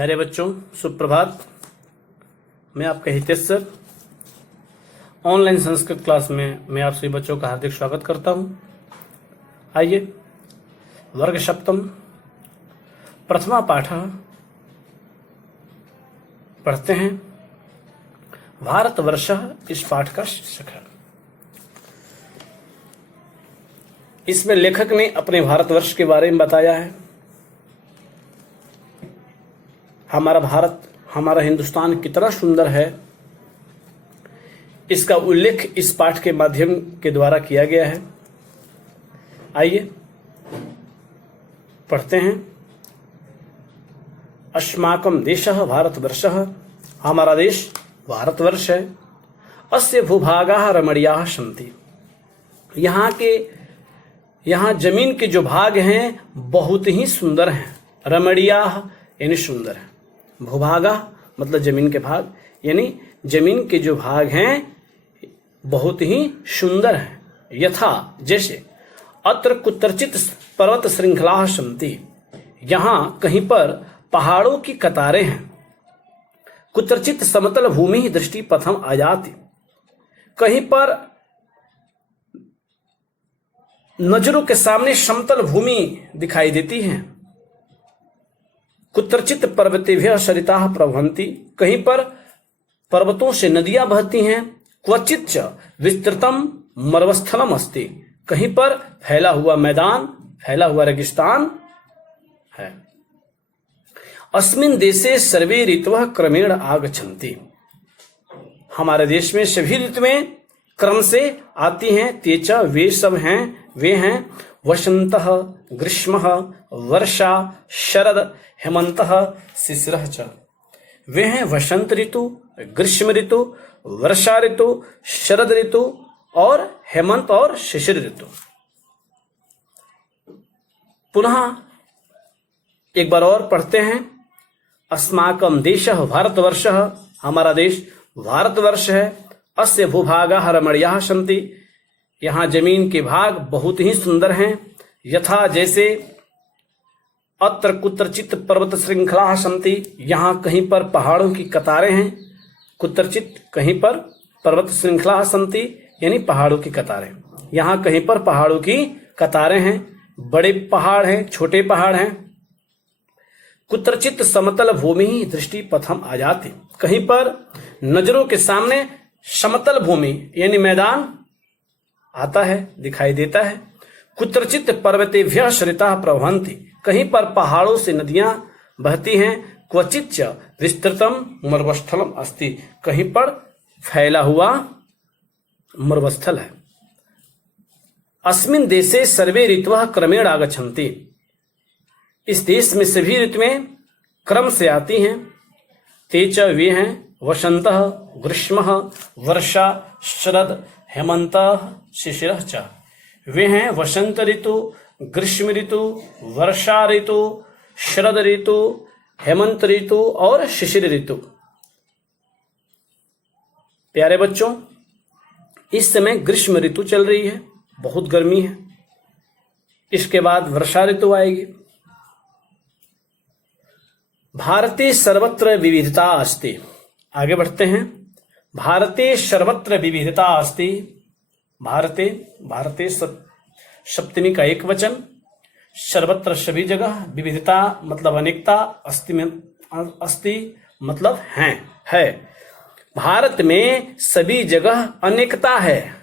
प्यारे बच्चों, सुप्रभात। मैं आपका Hitesh sir online Sanskrit class में मैं आप सभी बच्चों का हार्दिक स्वागत करता हूं। आइए वर्ग सप्तम प्रथमा पाठ पढ़ते हैं। भारतवर्ष इस पाठ का शीर्षक है। इसमें लेखक ने अपने भारतवर्ष के बारे में बताया है। हमारा भारत, हमारा हिंदुस्तान कितना सुंदर है, इसका उल्लेख इस पाठ के माध्यम के द्वारा किया गया है। आइए पढ़ते हैं। अस्माकं देशः भारतवर्षः, हमारा देश भारतवर्ष है। अस्य भूभागाः रमणीयाः सन्ति, यहाँ जमीन के जो भाग हैं बहुत ही सुंदर हैं। रमणीयाः यानी सुंदर है। भूभागा मतलब जमीन के भाग, यानी जमीन के जो भाग हैं बहुत ही सुंदर हैं। यथा जैसे अत्र कुत्रचित पर्वत श्रृंखला सन्ति, यहाँ कहीं पर पहाड़ों की कतारें हैं। कुत्रचित समतल भूमि दृष्टि पथम आयाति, कहीं पर नजरों के सामने समतल भूमि दिखाई देती है। कुत्रचित पर्वतेभ्यः सरिताः प्रवहन्ति, कहीं पर पर्वतों से नदियां बहती हैं। क्वचित च विस्तृतम मरुस्थलम अस्ति, कहीं पर फैला हुआ मैदान, फैला हुआ रेगिस्तान है। अस्मिन् देशे सर्वे ऋतवः क्रमेण आगच्छन्ति, हमारे देश में सभी ऋतुएं क्रम से आती हैं। ते च वे हैं वसंतः ग्रीष्मः वर्षा शरद हेमंतः शिशिरः च। वे हैं वसंत ऋतु, ग्रीष्म ऋतु, वर्षा ऋतु, शरद ऋतु और हेमंत और शिशिर ऋतु। पुनः एक बार और पढ़ते हैं। अस्माकं देशः भारतवर्षः, हमारा देश भारतवर्ष है। अस्य भूभागाः रमणीयाः सन्ति, यहाँ जमीन के भाग बहुत ही सुंदर हैं। यथा जैसे अत्र कुत्रचित पर्वत श्रृंखला सन्ति, यहाँ कहीं पर पहाड़ों की कतारें हैं। कुत्रचित कहीं पर पर्वत श्रृंखला सन्ति यानी पहाड़ों की कतारें, यहाँ कहीं पर पहाड़ों की कतारें हैं। बड़े पहाड़ हैं, छोटे पहाड़ हैं। कुत्रचित समतल भूमि दृष्टि पथम आयाति, कहीं पर नजरों के सामने समतल भूमि यानी मैदान आता है, दिखाई देता है। कुत्रचित पर्वतेभ्यः सरिताः प्रवहन्ति, कहीं पर पहाड़ों से नदियां बहती हैं। क्वचित च विस्तृतम मरुस्थलम अस्ति, कहीं पर फैला हुआ मरुस्थल है। अस्मिन् देशे सर्वे ऋतवः क्रमेण आगच्छन्ति, इस देश में सभी ऋतुएं क्रम से आती हैं। ते च वे हैं वसंतः ग्रीष्मः वर्षा शरद हेमंतः शिशिरः च। वे हैं वसंत ऋतु, ग्रीष्म ऋतु, वर्षा ऋतु, शरद ऋतु, हेमंत ऋतु और शिशिर ऋतु। प्यारे बच्चों, इस समय ग्रीष्म ऋतु चल रही है, बहुत गर्मी है। इसके बाद वर्षा ऋतु आएगी। भारते सर्वत्र विविधता अस्ति, आगे बढ़ते हैं। भारते सर्वत्र विविधता अस्ति, भारते सप्तमी का एक वचन, सर्वत्र सभी जगह, विविधता मतलब अनेकता, अस्ति मतलब है। भारत में सभी जगह अनेकता है।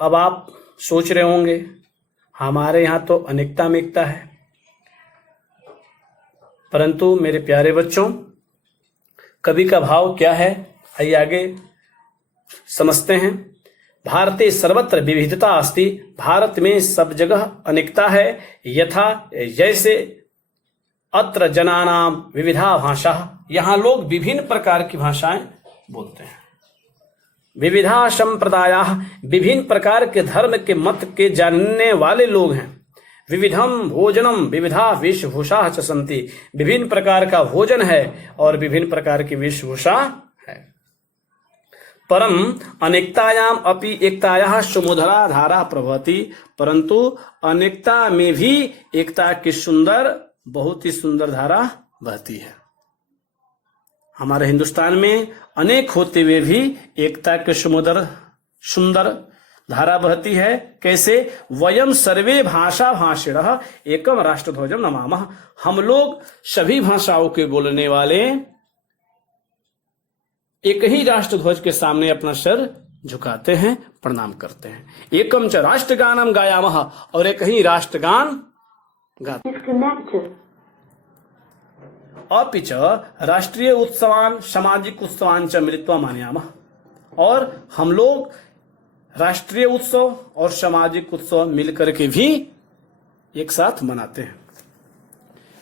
अब आप सोच रहे होंगे हमारे यहाँ तो अनेकता में एकता है, परंतु मेरे प्यारे बच्चों कवि का भाव क्या है, आइए आगे समझते हैं। भारते सर्वत्र विविधता अस्ति, भारत में सब जगह अनेकता है। यथा जैसे अत्र जनानां विविधा भाषा, यहाँ लोग विभिन्न प्रकार की भाषाएं बोलते हैं। विविधा संप्रदायाः, विभिन्न प्रकार के धर्म के मत के जानने वाले लोग हैं। विविधम भोजनम विविधा वेशभूषा च सन्ति, विभिन्न प्रकार का भोजन है और विभिन्न प्रकार की वेशभूषा है। परम अनेकतायाम अपि एकतायाः सुमधुरा धारा प्रवहति, परंतु अनेकता में भी एकता की सुंदर, बहुत ही सुंदर धारा बहती है। हमारे हिंदुस्तान में अनेक होते हुए भी एकता के सुंदर धारा बहती है। कैसे? वयम सर्वे भाषा भाषिणः एकम राष्ट्रध्वजम नमामः। हम लोग सभी भाषाओं के बोलने वाले एक ही राष्ट्रध्वज के सामने अपना सर झुकाते हैं, प्रणाम करते हैं। एकम च राष्ट्रगानम गायामः, और एक ही राष्ट्रगान गाते हैं। अपि च राष्ट्रीय उत्सवान सामाजिक उत्सवान च मिलित्वा मानयामः, और हम लोग राष्ट्रीय उत्सव और सामाजिक उत्सव मिलकर के भी एक साथ मनाते हैं।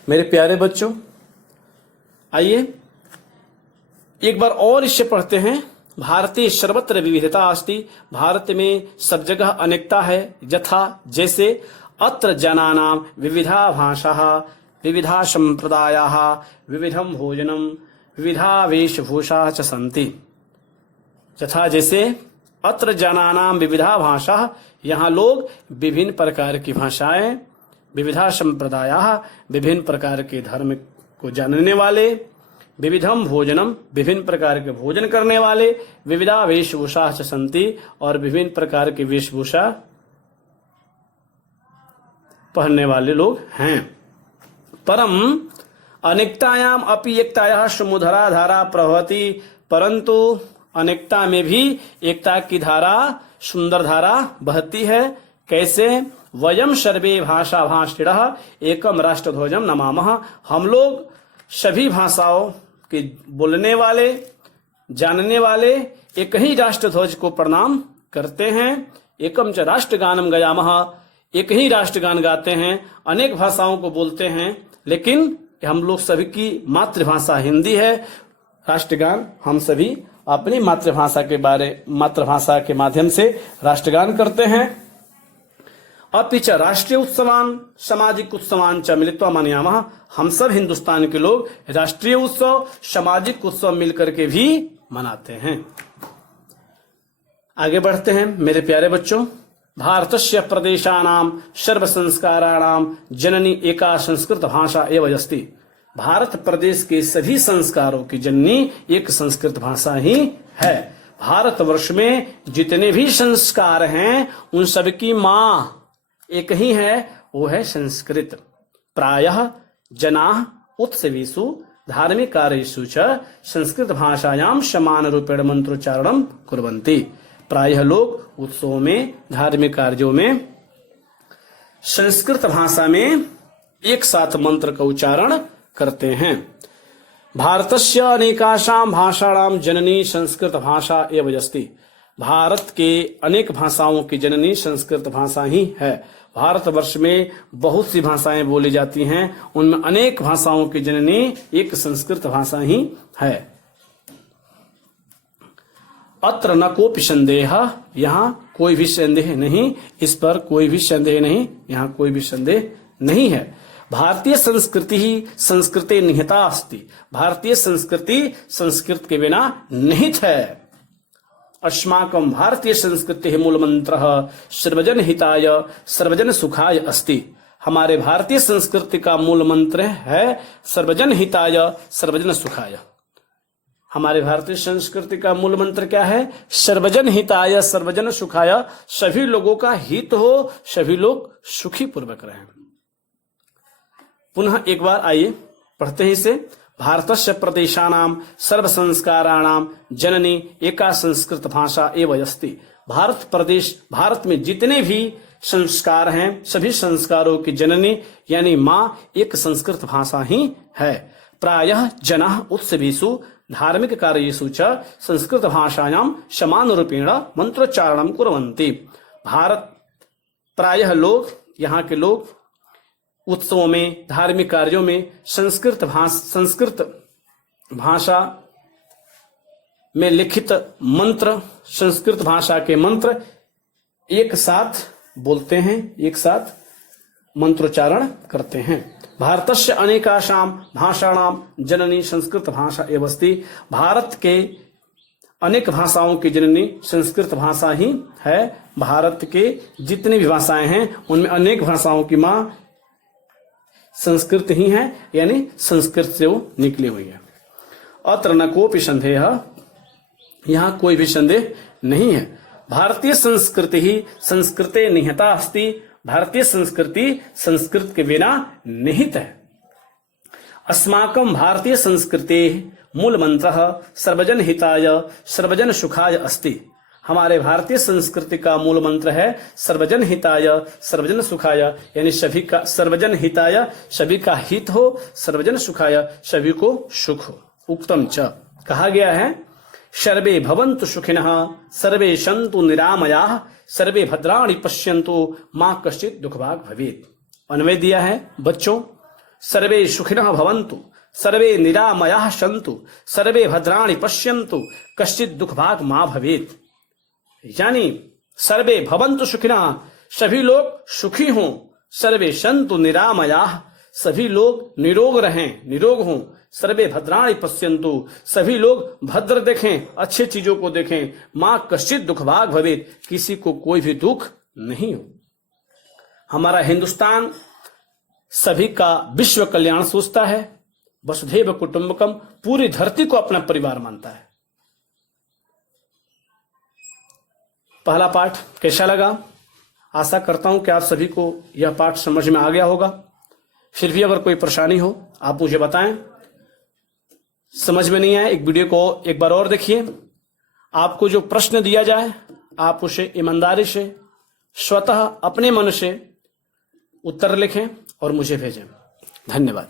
मेरे प्यारे बच्चों, आइए एक बार और इससे पढ़ते हैं। भारतीय सर्वत्र विविधता अस्ति, भारत में सब जगह अनेकता है। यथा जैसे अत्र जनानाम विविधा भाषाः विविधा संप्रदायाः विविधम भोजनम विविधा वेशभूषा च सन्ति। यथा जैसे अत्र जनानाम विविधा भाषा, यहाँ लोग विभिन्न प्रकार की भाषाएं, विविधा संप्रदायाः विभिन्न प्रकार के धर्म को जानने वाले, विविधम भोजनम विभिन्न प्रकार के भोजन करने वाले, विविधा वेशभूषा च सन्ति और विभिन्न प्रकार की वेशभूषा पहनने वाले लोग हैं। परम अनेकतायाम अपि एकतायाः समुधरा धारा प्रवहति, परंतु अनेकता में भी एकता की धारा, सुंदर धारा बहती है। कैसे? वयम सर्वे भाषा भाषिणः एकम राष्ट्रध्वजम नमामः। हम लोग सभी भाषाओं के बोलने वाले, जानने वाले एक ही राष्ट्रध्वज को प्रणाम करते हैं। एकम च राष्ट्रगानम गायामः, एक ही राष्ट्रगान गाते हैं। अनेक भाषाओं को बोलते हैं, लेकिन हम लोग सभी की मातृभाषा हिंदी है। राष्ट्रगान हम सभी अपनी मातृभाषा के माध्यम से राष्ट्रगान करते हैं। अपि च राष्ट्रीय उत्सवान सामाजिक उत्सवान च मिलित्वा मानयामः। हम सब हिंदुस्तान के लोग राष्ट्रीय उत्सव, सामाजिक उत्सव मिलकर के भी मनाते हैं। आगे बढ़ते हैं मेरे प्यारे बच्चों। भारतस्य प्रदेशानाम सर्व संस्काराणाम जननी एका संस्कृत भाषा एव अस्ति। भारत प्रदेश के सभी संस्कारों की जननी एक संस्कृत भाषा ही है। भारतवर्ष में जितने भी संस्कार हैं उन सबकी माँ एक ही है, वो है संस्कृत। प्रायः जनाः उत्सवेषु धार्मिक कार्येषु च संस्कृत भाषायां समान रूपेण मंत्रोच्चारणं कुर्वन्ति। प्रायः लोग उत्सवों में, धार्मिक कार्यों में संस्कृत भाषा में एक साथ मंत्र का उच्चारण करते हैं। भारतस्य अनेकासां भाषाणां जननी संस्कृत भाषा एव अस्ति। भारत के अनेक भाषाओं की जननी संस्कृत भाषा ही है। भारतवर्ष में बहुत सी भाषाएं बोली जाती हैं, उनमें अनेक भाषाओं की जननी एक संस्कृत भाषा ही है। अत्र न कोपि संदेह, यहाँ कोई भी संदेह नहीं, इस पर कोई भी संदेह नहीं, यहाँ कोई भी संदेह नहीं है। भारतीय संस्कृति ही संस्कृते निहिता अस्ति। भारतीय संस्कृति संस्कृत के बिना निहित है। अस्माकं भारतीय संस्कृति मूल मंत्र सर्वजन हिताय सर्वजन सुखाय अस्ति। हमारे भारतीय संस्कृति का मूल मंत्र है सर्वजन हिताय सर्वजन सुखाय। हमारे भारतीय संस्कृति का मूल मंत्र क्या है? सर्वजन हिताय सर्वजन सुखाय। सभी लोगों का हित हो, सभी लोग सुखी पूर्वक रहें। पुनः एक बार आइए पढ़ते हैं इसे। भारतस्य प्रदेशानाम सर्व संस्काराणाम जननी एका संस्कृत भाषा एव अस्ति। भारत में जितने भी संस्कार हैं, सभी संस्कारों की जननी यानी माँ एक संस्कृत भाषा ही है। प्रायः जनाः उत्सवेषु धार्मिक कार्येषु च संस्कृत भाषायां समान रूपेण मंत्रोच्चारणं कुर्वन्ति। प्रायः लोग, यहाँ के लोग उत्सवों में, धार्मिक कार्यों में संस्कृत भाषा में लिखित मंत्र, संस्कृत भाषा के मंत्र एक साथ बोलते हैं, एक साथ मंत्रोच्चारण करते हैं। भारतस्य अनेकासां भाषाणां जननी संस्कृत भाषा एव अस्ति। भारत के अनेक भाषाओं की जननी संस्कृत भाषा ही है। भारत के जितनी भी भाषाएं हैं उनमें अनेक भाषाओं की माँ संस्कृत ही है, यानी संस्कृत से वो निकली हुई है। अत्र न कोपि संदेह, यहां कोई भी संदेह नहीं है। भारतीय संस्कृति ही संस्कृते निहिता अस्ति, भारतीय संस्कृति संस्कृत के बिना निहित है। अस्माकं भारतीय संस्कृति मूल मंत्र सर्वजन हिताय सर्वजन सुखाय अस्ति, हमारे भारतीय संस्कृति का मूल मंत्र है सर्वजन हिताय सर्वजन सुखाय, यानी सभी का सर्वजन हिताय सभी का हित हो, सर्वजन सुखाय सभी को सुख हो। उक्तम च, कहा गया है सर्वे भवन्तु सुखिनः सर्वे सन्तु निरामयाः सर्वे भद्राणि पश्यन्तु मां कश्चित् दुःखभाग् भवेत्। अन्वय दिया है बच्चों, सर्वे सुखिनः भवन्तु सर्वे निरामयाः सन्तु सर्वे भद्राणि पश्यन्तु कश्चित् दुःखभाग् मा भवेत्, यानी सर्वे भवन्तु सुखिनः सभी लोग सुखी हों, सर्वे सन्तु निरामयाः सभी लोग निरोग रहें, निरोग हों, सर्वे भद्राणि पश्यन्तु सभी लोग भद्र देखें, अच्छे चीजों को देखें, मां कश्चित् दुःखभाग् भवेत् किसी को कोई भी दुख नहीं हो। हमारा हिंदुस्तान सभी का विश्व कल्याण सोचता है, वसुधैव कुटुंबकम, पूरी धरती को अपना परिवार मानता है। पहला पाठ कैसा लगा? आशा करता हूं कि आप सभी को यह पाठ समझ में आ गया होगा। फिर भी अगर कोई परेशानी हो आप मुझे बताएं। समझ में नहीं आए एक वीडियो को एक बार और देखिए। आपको जो प्रश्न दिया जाए आप उसे ईमानदारी से स्वतः अपने मन से उत्तर लिखें और मुझे भेजें। धन्यवाद।